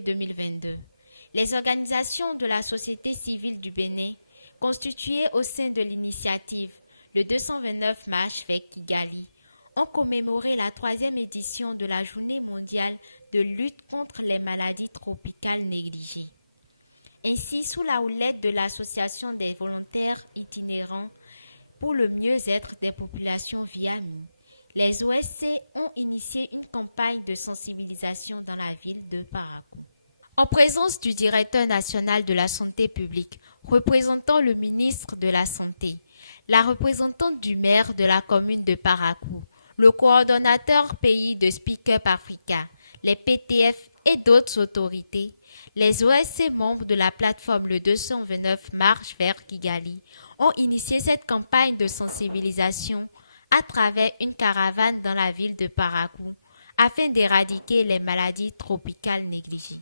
santé 2022. Les organisations de la société civile du Bénin, constituées au sein de l'initiative le 229 Marche vers Kigali, ont commémoré la 3e édition de la Journée mondiale de lutte contre les maladies tropicales négligées. Ainsi, sous la houlette de l'Association des volontaires itinérants pour le mieux-être des populations VIAMI, les OSC ont initié une campagne de sensibilisation dans la ville de Parakou. En présence du directeur national de la santé publique, représentant le ministre de la Santé, la représentante du maire de la commune de Parakou, le coordonnateur pays de Speak Up Africa, les PTF et d'autres autorités, les OSC membres de la plateforme le 229 Marche vers Kigali ont initié cette campagne de sensibilisation à travers une caravane dans la ville de Parakou afin d'éradiquer les maladies tropicales négligées.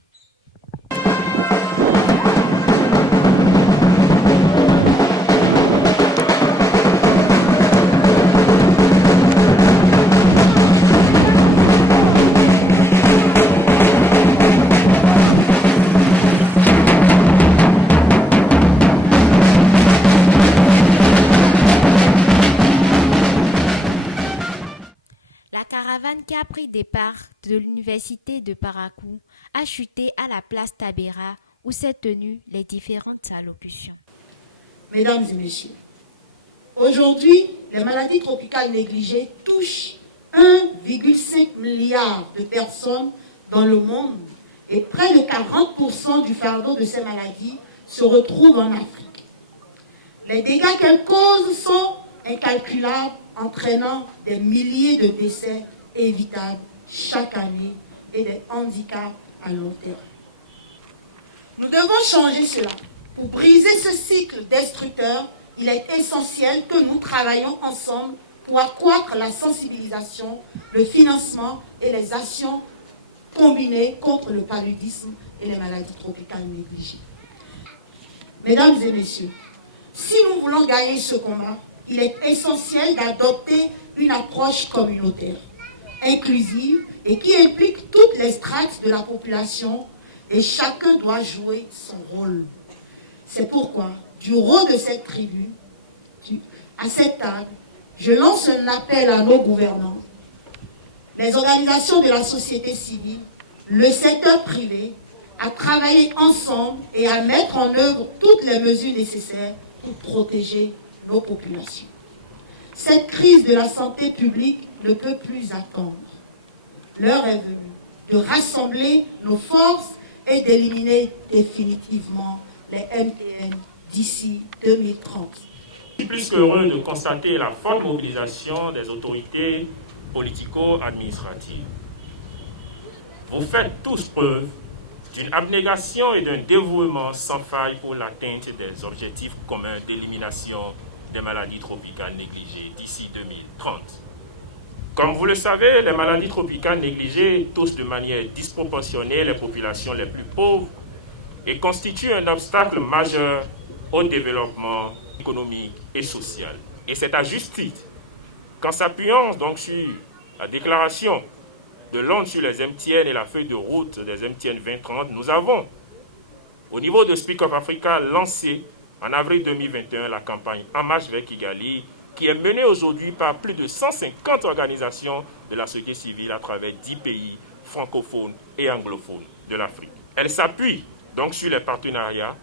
La caravane qui a pris départ de l'université de Parakou a chuté à la place Tabera où s'est tenues les différentes allocutions. Mesdames et messieurs, aujourd'hui, les maladies tropicales négligées touchent 1,5 milliard de personnes dans le monde et près de 40% du fardeau de ces maladies se retrouve en Afrique. Les dégâts qu'elles causent sont incalculables, entraînant des milliers de décès évitables chaque année et des handicaps à long terme. Nous devons changer cela. Pour briser ce cycle destructeur, il est essentiel que nous travaillions ensemble pour accroître la sensibilisation, le financement et les actions combinées contre le paludisme et les maladies tropicales négligées. Mesdames et messieurs, si nous voulons gagner ce combat, il est essentiel d'adopter une approche communautaire, inclusive et qui implique toutes les strates de la population et chacun doit jouer son rôle. C'est pourquoi, du haut de cette tribune, à cette table, je lance un appel à nos gouvernants, les organisations de la société civile, le secteur privé, à travailler ensemble et à mettre en œuvre toutes les mesures nécessaires pour protéger nos populations. Cette crise de la santé publique ne peut plus attendre. L'heure est venue de rassembler nos forces et d'éliminer définitivement les MTN d'ici 2030. Je suis plus qu'heureux de constater la forte mobilisation des autorités politico-administratives. Vous faites tous preuve d'une abnégation et d'un dévouement sans faille pour l'atteinte des objectifs communs d'élimination des maladies tropicales négligées d'ici 2030. Comme vous le savez, les maladies tropicales négligées touchent de manière disproportionnée les populations les plus pauvres et constituent un obstacle majeur au développement économique et social. Et c'est à juste titre qu'en s'appuyant donc sur la déclaration de Londres sur les MTN et la feuille de route des MTN 2030, nous avons, au niveau de Speak Up Africa, lancé en avril 2021 la campagne En marche vers Kigali, qui est menée aujourd'hui par plus de 150 organisations de la société civile à travers 10 pays francophones et anglophones de l'Afrique. Elle s'appuie donc sur les partenariats,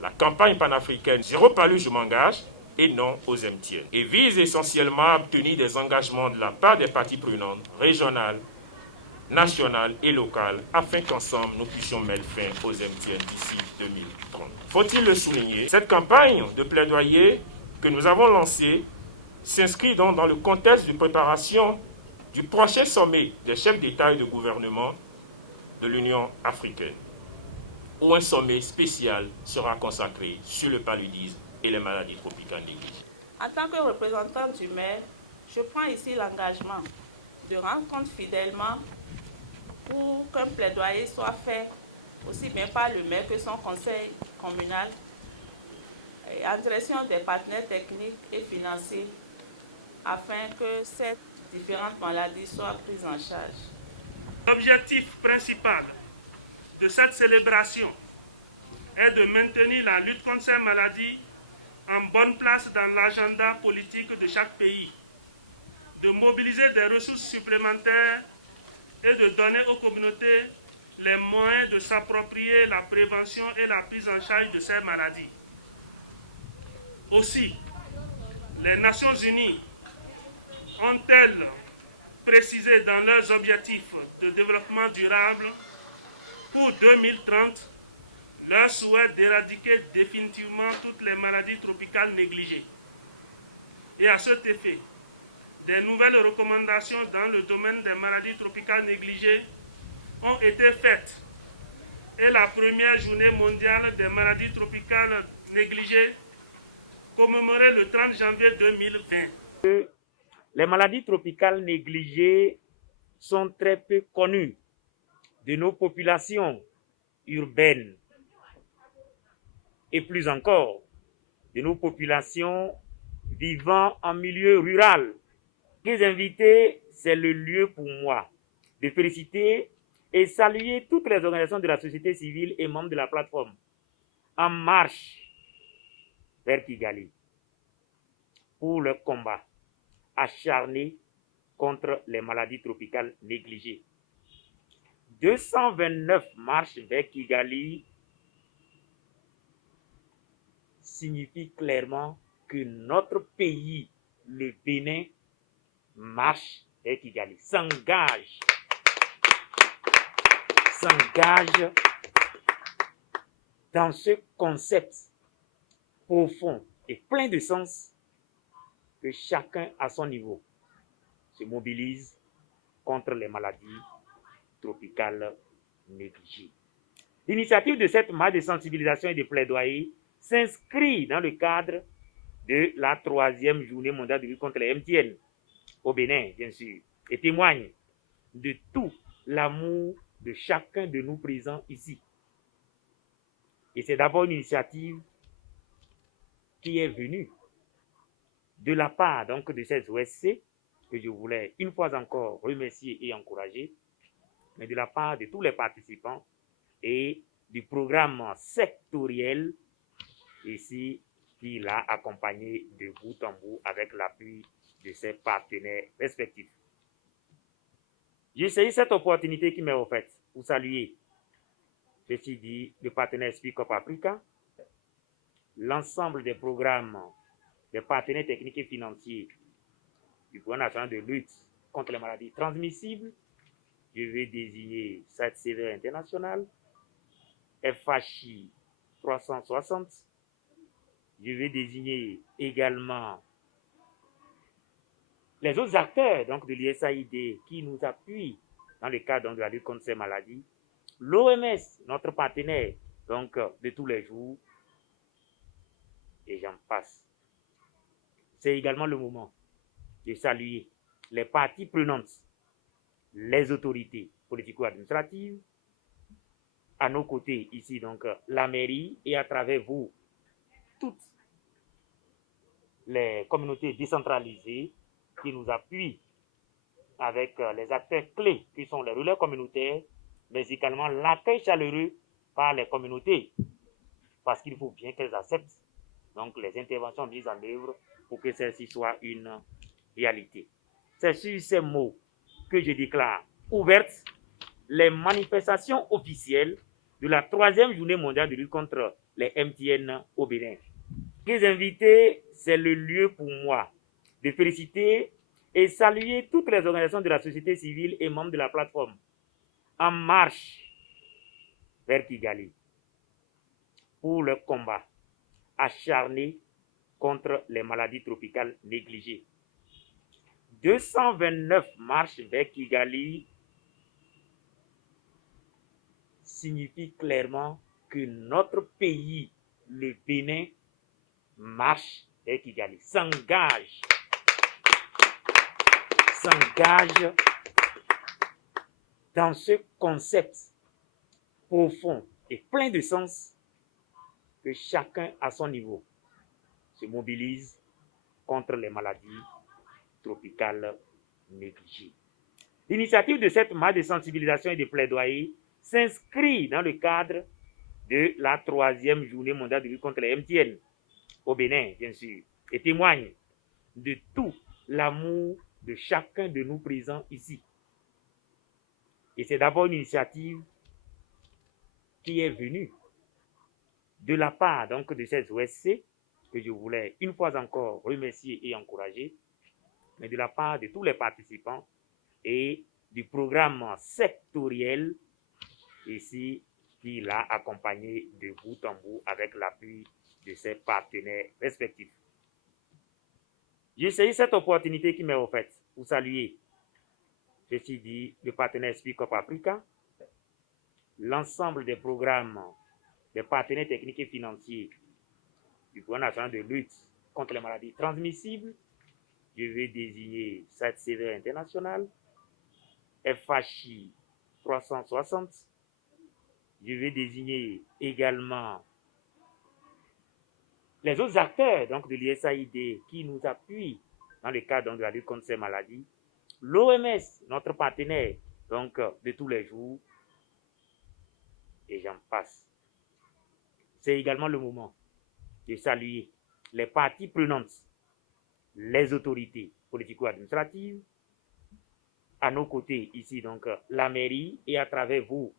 la campagne panafricaine Zéro palu, je m'engage, et non aux MTN, et vise essentiellement à obtenir des engagements de la part des parties prenantes régionales, nationales et locales, afin qu'ensemble nous puissions mettre fin aux MTN d'ici 2030. Faut-il le souligner, cette campagne de plaidoyer que nous avons lancée s'inscrit donc dans le contexte de préparation du prochain sommet des chefs d'État et de gouvernement de l'Union africaine, où un sommet spécial sera consacré sur le paludisme et les maladies tropicales négligées. En tant que représentant du maire, je prends ici l'engagement de rendre compte fidèlement pour qu'un plaidoyer soit fait aussi bien par le maire que son conseil communal en direction des partenaires techniques et financiers afin que ces différentes maladies soient prises en charge. L'objectif principal de cette célébration est de maintenir la lutte contre ces maladies en bonne place dans l'agenda politique de chaque pays, de mobiliser des ressources supplémentaires et de donner aux communautés les moyens de s'approprier la prévention et la prise en charge de ces maladies. Aussi, les Nations Unies ont-elles précisé dans leurs objectifs de développement durable pour 2030 leur souhait d'éradiquer définitivement toutes les maladies tropicales négligées. Et à cet effet, des nouvelles recommandations dans le domaine des maladies tropicales négligées ont été faites. Et la première journée mondiale des maladies tropicales négligées, commémorée le 30 janvier 2020. Les maladies tropicales négligées sont très peu connues de nos populations urbaines et plus encore de nos populations vivant en milieu rural. Les invités, c'est le lieu pour moi de féliciter et saluer toutes les organisations de la société civile et membres de la plateforme En Marche vers Kigali pour leur combat acharné contre les maladies tropicales négligées. 229 marches vers Kigali signifie clairement que notre pays, le Bénin, marche vers Kigali, s'engage dans ce concept profond et plein de sens que chacun à son niveau se mobilise contre les maladies tropicales négligées. L'initiative de cette marche de sensibilisation et de plaidoyer s'inscrit dans le cadre de la 3e journée mondiale de lutte contre les MTN au Bénin, bien sûr, et témoigne de tout l'amour de chacun de nous présents ici. Et c'est d'abord une initiative qui est venue de la part donc de ces OSC que je voulais une fois encore remercier et encourager, mais de la part de tous les participants et du programme sectoriel ici qui l'a accompagné de bout en bout avec l'appui de ses partenaires respectifs. J'ai saisi cette opportunité qui m'est offerte pour saluer, ceci dit, le partenaire Speak Up Africa, l'ensemble des programmes, des partenaires techniques et financiers du Programme national de lutte contre les maladies transmissibles. Je vais désigner SAID-CV International, FHI 360. Je vais désigner également les autres acteurs donc, de l'USAID qui nous appuient dans le cadre donc, de la lutte contre ces maladies. L'OMS, notre partenaire donc, de tous les jours, et j'en passe. C'est également le moment de saluer les parties prenantes, les autorités politico-administratives, à nos côtés ici donc la mairie et à travers vous, toutes les communautés décentralisées qui nous appuient avec les acteurs clés qui sont les relais communautaires, mais également l'accueil chaleureux par les communautés, parce qu'il faut bien qu'elles acceptent donc les interventions mises en œuvre pour que celle-ci soit une réalité. C'est sur ces mots que je déclare ouvertes les manifestations officielles de la 3e journée mondiale de lutte contre les MTN au Bénin. Les invités, c'est le lieu pour moi de féliciter et saluer toutes les organisations de la société civile et membres de la plateforme En Marche vers Kigali pour leur combat acharné contre les maladies tropicales négligées. 229 marches vers Kigali signifie clairement que notre pays, le Bénin, marche vers Kigali, s'engage dans ce concept profond et plein de sens que chacun à son niveau se mobilise contre les maladies tropicales négligées. L'initiative de cette marche de sensibilisation et de plaidoyer s'inscrit dans le cadre de la 3e journée mondiale de lutte contre les MTN au Bénin, bien sûr, et témoigne de tout l'amour de chacun de nous présents ici. Et c'est d'abord une initiative qui est venue de la part donc de ces OSC que je voulais une fois encore remercier et encourager, mais de la part de tous les participants et du programme sectoriel ici qui l'a accompagné de bout en bout avec l'appui de ses partenaires respectifs. J'ai saisi cette opportunité qui m'est offerte pour saluer, ceci dit, le partenaire Speak Up Africa, l'ensemble des programmes, des partenaires techniques et financiers du Programme national de lutte contre les maladies transmissibles. Je vais désigner SAID-CV International, FHI 360. Je vais désigner également les autres acteurs donc, de l'USAID qui nous appuient dans le cadre donc, de la lutte contre ces maladies. L'OMS, notre partenaire donc, de tous les jours. Et j'en passe. C'est également le moment de saluer les parties prenantes, les autorités politico-administratives, à nos côtés ici donc la mairie et à travers vous,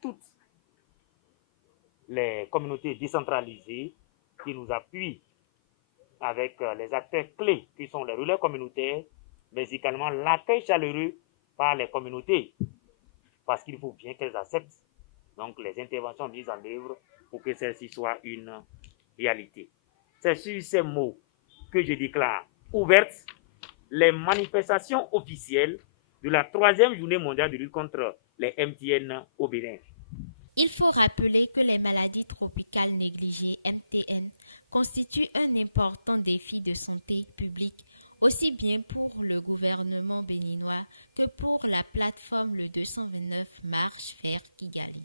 toutes les communautés décentralisées qui nous appuient avec les acteurs clés qui sont les relais communautaires, mais également l'accueil chaleureux par les communautés, parce qu'il faut bien qu'elles acceptent donc les interventions mises en œuvre pour que celle-ci soit une réalité. C'est sur ces mots que je déclare ouvertes les manifestations officielles de la 3e journée mondiale de lutte contre les MTN au Bénin. Il faut rappeler que les maladies tropicales négligées MTN constituent un important défi de santé publique, aussi bien pour le gouvernement béninois que pour la plateforme le 229 Marche vers Kigali.